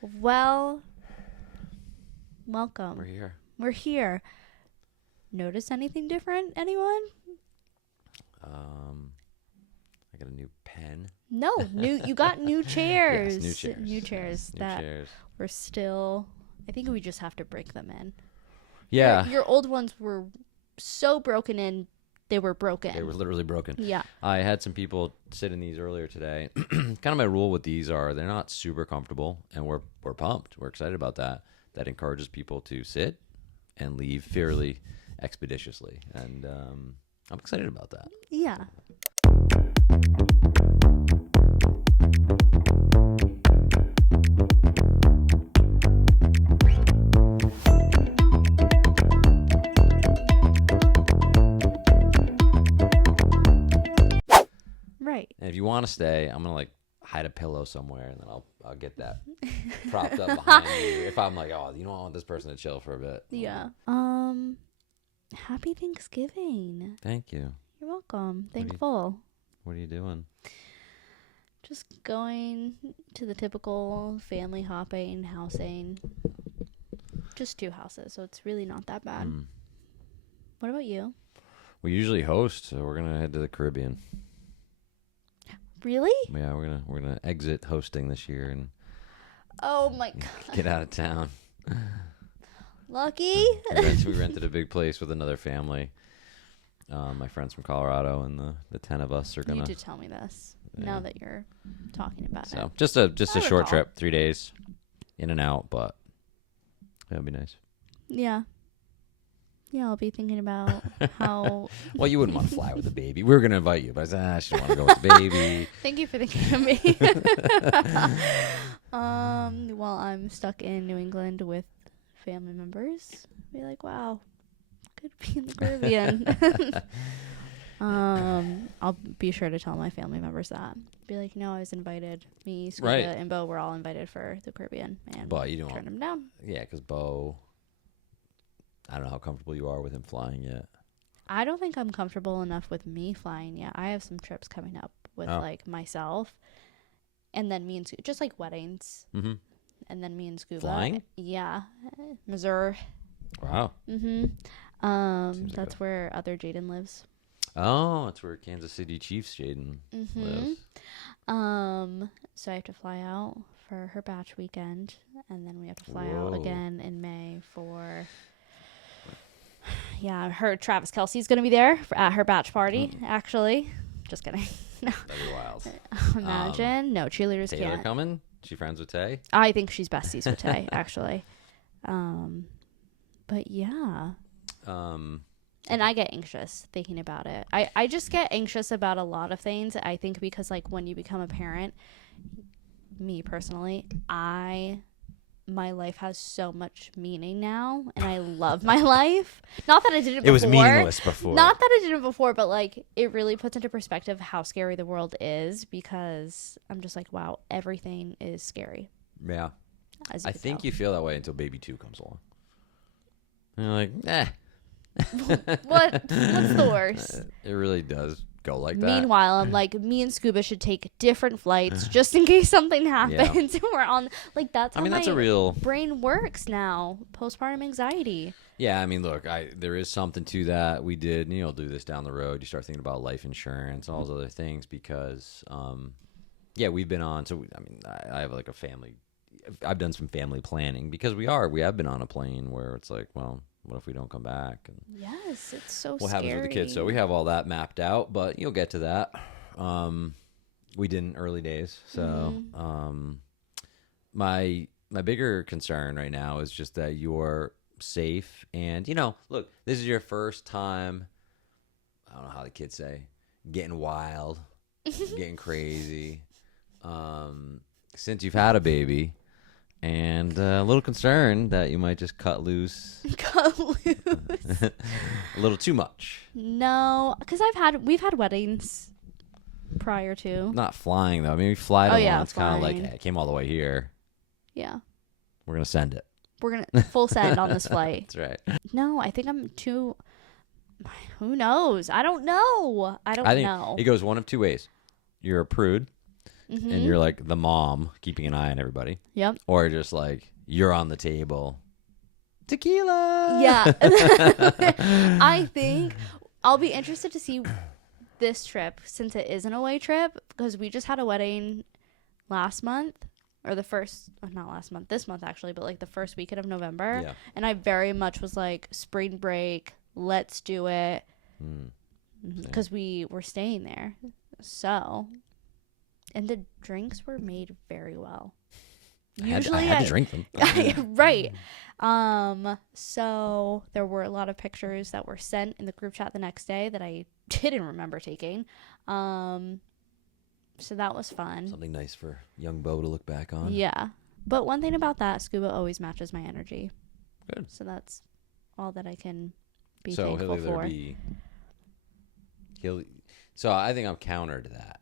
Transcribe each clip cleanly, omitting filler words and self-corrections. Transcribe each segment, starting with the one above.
Well, welcome. We're here. Notice anything different, anyone? I got a new pen. No, you got new chairs. Yes, new chairs. New chairs that were still, I think we just have to break them in. Yeah. Your old ones were so broken in, they were broken. They were literally broken. Yeah. I had some people sit in these earlier today. Kind of my rule with these are they're not super comfortable, and we're pumped. We're excited about that. That encourages people to sit and leave fairly expeditiously, and I'm excited about that. Yeah. Right. And if you want to stay, I'm gonna hide a pillow somewhere, and then I'll get that propped up behind you. If I'm like, oh, I want this person to chill for a bit. Yeah. Happy Thanksgiving. Thank you. You're welcome. Thankful. What are you doing? Just going to the typical family hopping, housing. Just 2 houses, so it's really not that bad. What about you? We usually host, so we're gonna head to the Caribbean. Really? Yeah, we're gonna exit hosting this year and Oh my god. get out of town. Lucky. We rented a big place with another family. My friends from Colorado, and the 10 of us are gonna. You did tell me this. Yeah. Now that you're talking about it. So just a short trip, 3 days, in and out, but that'd be nice. Yeah. Yeah, I'll be thinking about how. Well, you wouldn't want to fly with a baby. We were gonna invite you, but I said, I should want to go with the baby. Thank you for thinking of me. While I'm stuck in New England with family members, be like, wow, could be in the Caribbean. I'll be sure to tell my family members that. Be like, no, I was invited. Me, Scuba, and Bo were all invited for the Caribbean, and but you don't turn them down. Yeah, because Bo, I don't know how comfortable you are with him flying yet. I don't think I'm comfortable enough with me flying yet. I have some trips coming up with myself, and then me and Scuba, just like weddings. Mm-hmm. And then me and Scuba. Flying? Yeah. Missouri. Wow. Mm-hmm. That's where other Jaden lives. Oh, that's where Kansas City Chiefs Jaden lives. So I have to fly out for her batch weekend, and then we have to fly out again in May for... Yeah, her Travis Kelce's going to be there at her batch party, actually. Just kidding. No. That'd be wild. Imagine. No, cheerleaders Taylor can't. coming? She friends with Tay? I think she's besties with Tay, actually. But yeah. And I get anxious thinking about it. I just get anxious about a lot of things. I think because when you become a parent, me personally, my life has so much meaning now, and I love my life. Not that I did it before. It was meaningless before. Not that I did it before, but it really puts into perspective how scary the world is, because I'm just like, wow, everything is scary. Yeah. I think you feel that way until baby 2 comes along. And you're like, What's the worst? It really does go like that. Meanwhile, I'm like, me and Scuba should take different flights just in case something happens. And we're on, that's how that's a real brain works now. Postpartum anxiety. Yeah, I mean, look, there is something to that. We did, do this down the road. You start thinking about life insurance, all those other things, because, we've been on. So, I have a family. I've done some family planning because we have been on a plane where it's like, well, what if we don't come back? And yes, it's so what scary. happens with the kids? So we have all that mapped out, but you'll get to that. We did in early days. So my bigger concern right now is just that you're safe. And, look, this is your first time, I don't know how the kids say, getting wild, getting crazy, since you've had a baby. And a little concerned that you might just cut loose. A little too much. No, because we've had weddings prior to. Not flying, though. I mean, we fly to one. It's kind of like, flying. hey, it came all the way here. Yeah. We're going to send it. We're going to full send on this flight. That's right. No, I think I'm too... Who knows? I don't know. I think it goes one of two ways. You're a prude, and you're like the mom keeping an eye on everybody. Yep. Or just like you're on the table. Tequila. Yeah. I think I'll be interested to see this trip, since it is an away trip, because we just had a wedding last month, or not last month, this month actually, but like the first weekend of November. Yeah. And I very much was like, spring break, let's do it. Because we were staying there. So, and the drinks were made very well. Usually I had to drink them. Right. So there were a lot of pictures that were sent in the group chat the next day that I didn't remember taking. So that was fun. Something nice for young Bo to look back on. Yeah. But one thing about that, scuba always matches my energy. Good. So that's all that I can be So thankful for. So I think I'm counter to that.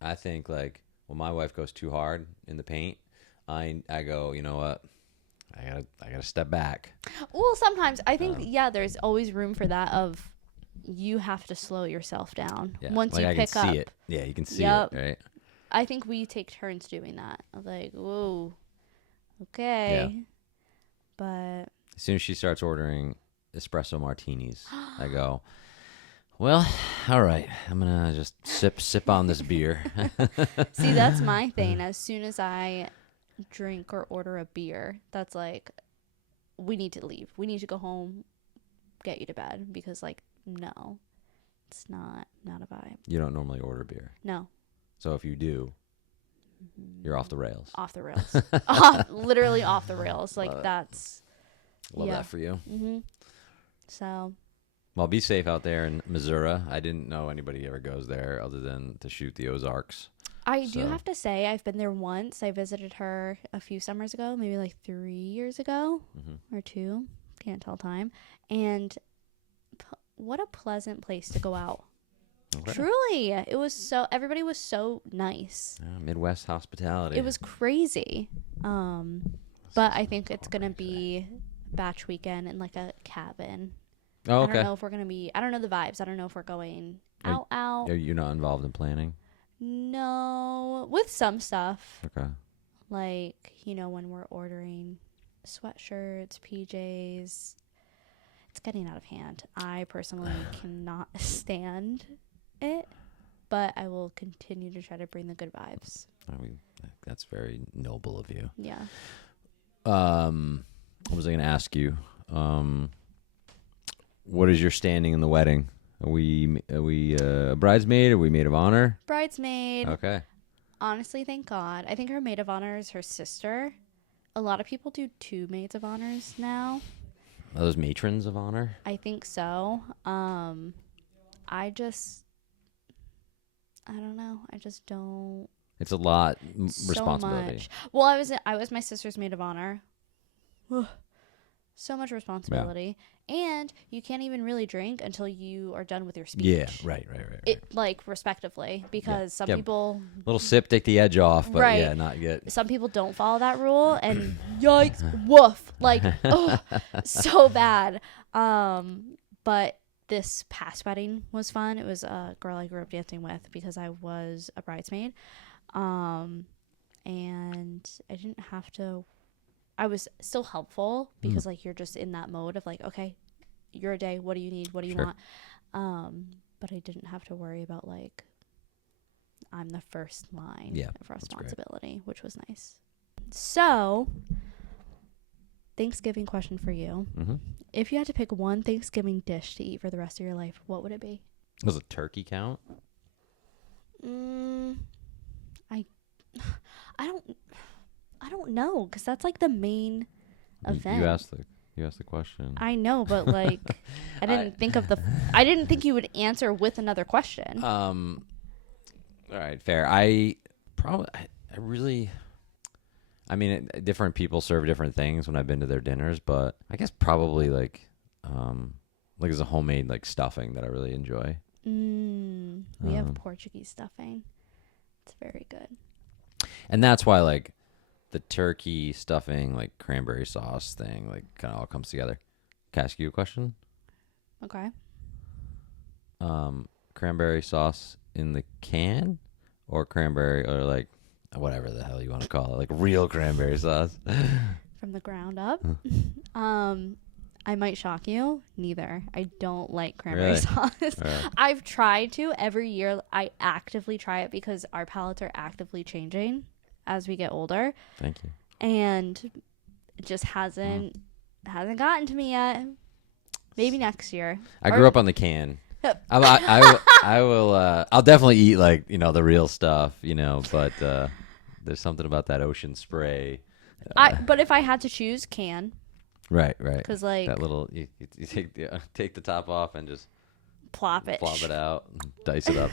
I think like when my wife goes too hard in the paint, I go, you know what? I gotta step back. Well, sometimes I think there's always room for that. Of you have to slow yourself down once like you I pick can up. see it. Yeah, you can see it, right? I think we take turns doing that. I'm like, whoa, okay, but as soon as she starts ordering espresso martinis, I go, well, all right, I'm gonna just sip on this beer. See, that's my thing. As soon as I drink or order a beer, that's like, we need to leave. We need to go home, get you to bed, because like, no, it's not a vibe. You don't normally order beer. No. So if you do, you're off the rails. Off the rails. Literally off the rails. Like that's. Love that for you. So. Well, be safe out there in Missouri. I didn't know anybody ever goes there other than to shoot the Ozarks. I do have to say, I've been there once. I visited her a few summers ago, maybe like 3 years ago or 2. Can't tell time. And what a pleasant place to go out. Okay. Truly. It was everybody was so nice. Midwest hospitality. It was crazy. But I think it's going to be batch weekend in like a cabin. Oh, okay. I don't know if we're going to be, I don't know the vibes. I don't know if we're going out. Are you not involved in planning? No, with some stuff. Okay. Like, when we're ordering sweatshirts, PJs, it's getting out of hand. I personally cannot stand it, but I will continue to try to bring the good vibes. I mean, that's very noble of you. Yeah. What was I going to ask you? What is your standing in the wedding? Are we a bridesmaid? Are we maid of honor? Bridesmaid. Okay. Honestly, thank God. I think her maid of honor is her sister. A lot of people do 2 maids of honors now. Are those matrons of honor? I think so. I don't know. I just don't. It's a lot So responsibility. Much. Well, I was my sister's maid of honor. So much responsibility, and you can't even really drink until you are done with your speech. Yeah, right. It like respectively, because some people little sip, take the edge off, but right. not yet. Some people don't follow that rule, and yikes, woof, like so bad. But this past wedding was fun. It was a girl I grew up dancing with because I was a bridesmaid, and I didn't have to. I was still helpful because like you're just in that mode of like, okay, your day, what do you need, what do you want, but I didn't have to worry about like I'm the first line of responsibility, which was nice. So Thanksgiving question for you. If you had to pick one Thanksgiving dish to eat for the rest of your life, what would it be? Does a turkey count? I don't know, because that's like the main event. You asked the question. I know, but like I didn't think you would answer with another question. All right, fair. Different people serve different things when I've been to their dinners, but I guess probably like as a homemade like stuffing that I really enjoy. We have Portuguese stuffing. It's very good. And that's why like the turkey stuffing, like cranberry sauce thing, like kind of all comes together. Can I ask you a question? Okay. Cranberry sauce in the can or cranberry or like whatever the hell you want to call it, like real cranberry sauce. From the ground up. I might shock you. Neither. I don't like cranberry sauce. Really? I've tried to. Every year I actively try it because our palates are actively changing as we get older. Thank you. And it just hasn't gotten to me yet. Maybe next year. I grew up on the can. I will. I'll definitely eat like the real stuff, But there's something about that ocean spray. But if I had to choose, can. Right. Because like that little you take the top off and just plop it out, and dice it up,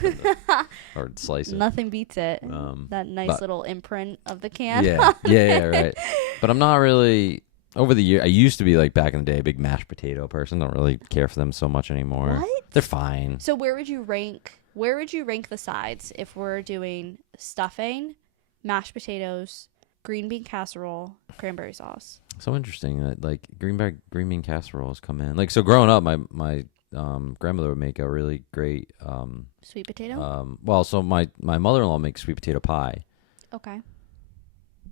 or slice it. Nothing beats it. That nice little imprint of the can. Yeah, right. But I'm not really. Over the year, I used to be like back in the day a big mashed potato person. Don't really care for them so much anymore. What? They're fine. So where would you rank the sides if we're doing stuffing, mashed potatoes, green bean casserole, cranberry sauce? So interesting that like green bean casseroles come in. Like so, growing up, my grandmother would make a really great sweet potato. So my mother-in-law makes sweet potato pie. Okay.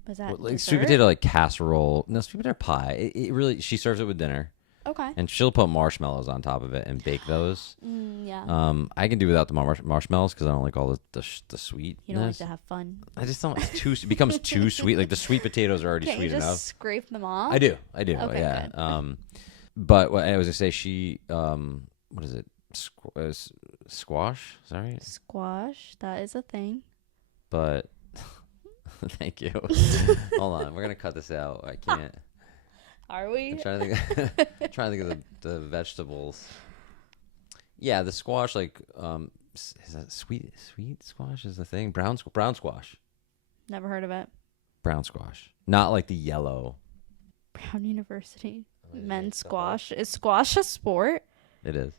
Was that like sweet potato like casserole? No, sweet potato pie. It really, she serves it with dinner. Okay. And she'll put marshmallows on top of it and bake those. Yeah. I can do without the marshmallows because I don't like all the sweet. You don't like to have fun. I just don't. It becomes too sweet. Like the sweet potatoes are already sweet enough. Can't you just scrape them off? I do. Okay, yeah. Good. But what I was gonna say, she what is it? Squash. Sorry. Squash. That is a thing. But. Thank you. Hold on, we're gonna cut this out. I can't. Are we? I'm trying to think of the vegetables. Yeah, the squash, like, is that sweet squash is the thing? Brown squash. Never heard of it. Brown squash, not like the yellow. Brown University men's squash. Is squash a sport? It is.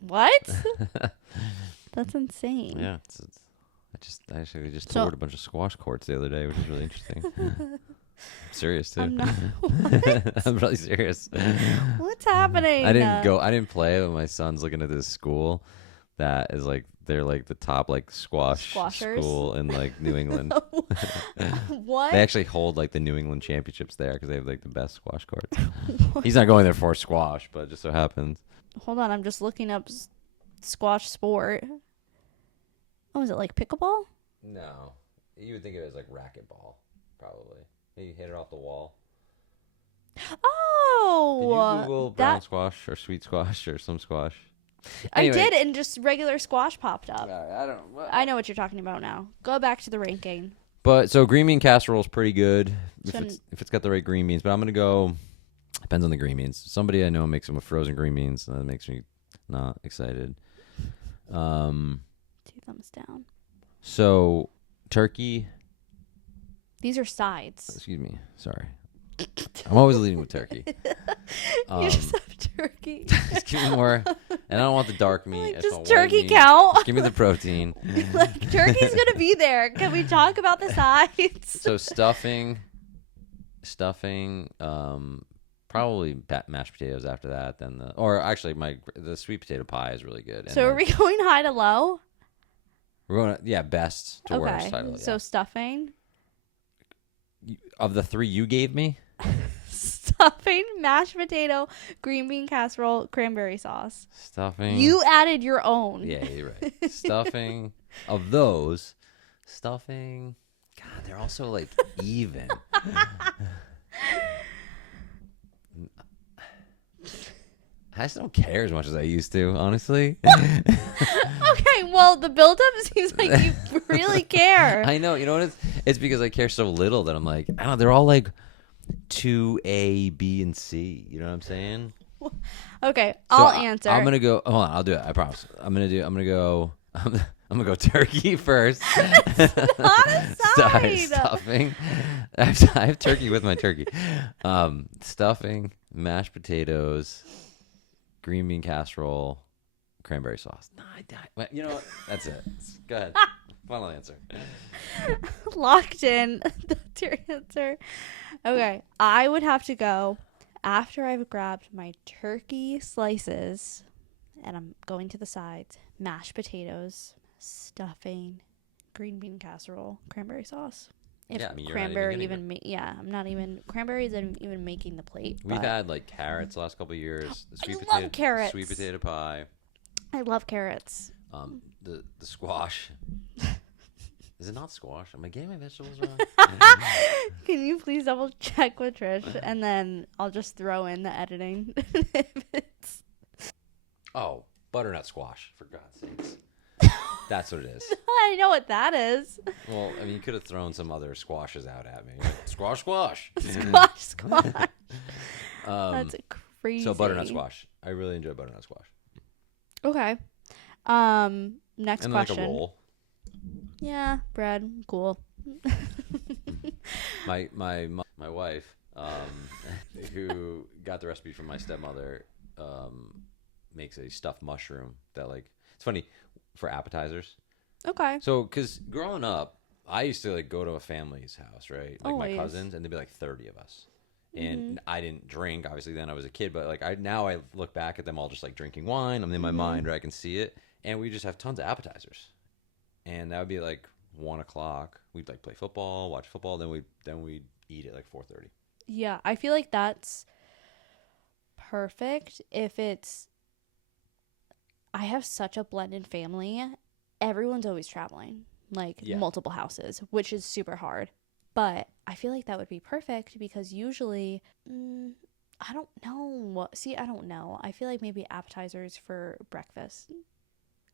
What? That's insane. Yeah, I actually toured a bunch of squash courts the other day, which is really interesting. I'm serious too. I'm not. I'm really serious. What's happening? I didn't play, but my son's looking at this school that is like they're like the top like Squashers? school in like New England. What? They actually hold like the New England championships there because they have like the best squash courts. He's not going there for squash, but it just so happens. Hold on, I'm just looking up squash sport. Oh, is it like pickleball? No. You would think of it as like racquetball, probably. You hit it off the wall. Oh! Did you Google brown squash or sweet squash or some squash? Anyway. I did, and just regular squash popped up. I know what you're talking about now. Go back to the ranking. But, so green bean casserole is pretty good if it's got the right green beans. But I'm going to go, depends on the green beans. Somebody I know makes them with frozen green beans, and that makes me not excited. 2 thumbs down. So, turkey. These are sides. Excuse me. Sorry. I'm always leading with turkey. You just have turkey. Just give me more. And I don't want the dark meat. Like, does turkey count? Just give me the protein. Like, turkey's going to be there. Can we talk about the sides? So, stuffing. Probably mashed potatoes after that. Then the sweet potato pie is really good. So, are we going high to low? We're going best to worst. Title, so stuffing. Of the 3 you gave me, stuffing, mashed potato, green bean casserole, cranberry sauce. Stuffing. You added your own. Yeah, you're right. Stuffing. Of those, stuffing. God, they're also like even. I just don't care as much as I used to, honestly. Okay, well, the buildup seems like you really care. I know. You know what it is? It's because I care so little that I'm like, I don't know, they're all like 2A, B, and C. You know what I'm saying? Okay, I'll answer. I'm gonna go. Hold on, I'll do it. I promise. I'm gonna go turkey first. It's not a side. Stuffing. I have turkey with my turkey. Stuffing, mashed potatoes, green bean casserole, cranberry sauce. You know what? That's it. Go ahead. Final answer. Locked in. That's your answer. Okay. I would have to go after I've grabbed my turkey slices and I'm going to the sides. Mashed potatoes, stuffing, green bean casserole, cranberry sauce. If Yeah, I mean, you're cranberry not even I'm not even cranberry isn't even making the plate. We've had like carrots the last couple of years. The love carrots. Sweet potato pie. I love carrots. The squash. Is it not squash? Am I getting my vegetables wrong? Can you please double check with Trish, and then I'll just throw in the editing. If it's... Oh, butternut squash, for God's sakes. That's what it is. I know what that is. Well, I mean, you could have thrown some other squashes out at me. Squash, squash. Squash. That's crazy. So butternut squash. I really enjoy butternut squash. Okay. Next and question. Like a roll. Yeah, bread, cool. my wife, who got the recipe from my stepmother, makes a stuffed mushroom that like it's funny for appetizers. Okay. So, because growing up, I used to like go to a family's house, right? Like my cousins, and there'd be like 30 of us. And I didn't drink, obviously. Then I was a kid, but like I look back at them all just like drinking wine. I'm in my mind, right? I can see it, and we just have tons of appetizers. And that would be like 1 o'clock. We'd like play football, watch football. Then we'd eat at like 4:30. Yeah, I feel like that's perfect if it's. I have such a blended family. Everyone's always traveling, like multiple houses, which is super hard. But I feel like that would be perfect because usually, I don't know. I don't know. I feel like maybe appetizers for breakfast.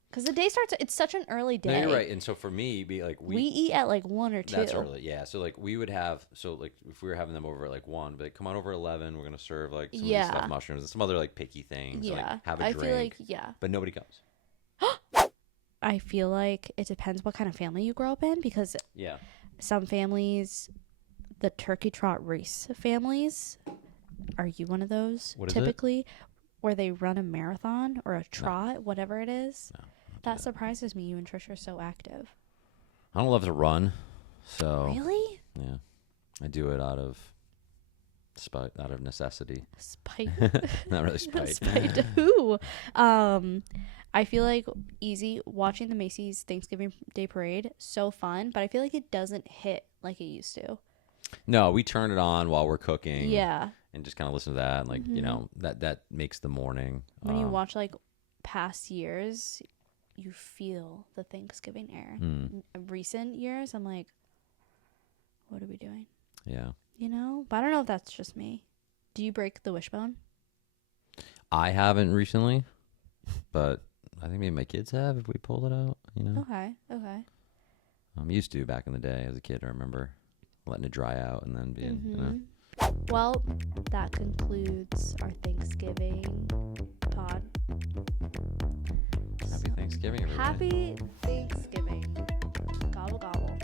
Because the day starts, it's such an early day. No, you're right. And so for me, be like we eat at like 1 or 2. That's early, yeah. So like we would have, so like if we were having them over at like 1, but like, come on over at 11. We're gonna serve like some of these stuffed mushrooms and some other like picky things. Yeah, like, have a drink. Feel like but nobody comes. I feel like it depends what kind of family you grow up in because some families, the turkey trot race families, are you one of those? What is typically, where they run a marathon or a trot, whatever it is. No. That surprises me. You and Trish are so active. I don't love to run, so really, yeah, I do it out of spite, out of necessity. Spite, not really spite. Spite to who? I feel like easy watching the Macy's Thanksgiving Day Parade, so fun, but I feel like it doesn't hit like it used to. No, we turn it on while we're cooking. Yeah, and just kind of listen to that, and like you know that makes the morning. When you watch like past years. You feel the Thanksgiving air. Recent years, I'm like, what are we doing? Yeah. You know? But I don't know if that's just me. Do you break the wishbone? I haven't recently, but I think maybe my kids have if we pulled it out, you know? Okay. Used to back in the day as a kid. I remember letting it dry out and then being, you know. Well, that concludes our Thanksgiving pod. Happy Thanksgiving, everybody. Happy Thanksgiving. Gobble, gobble.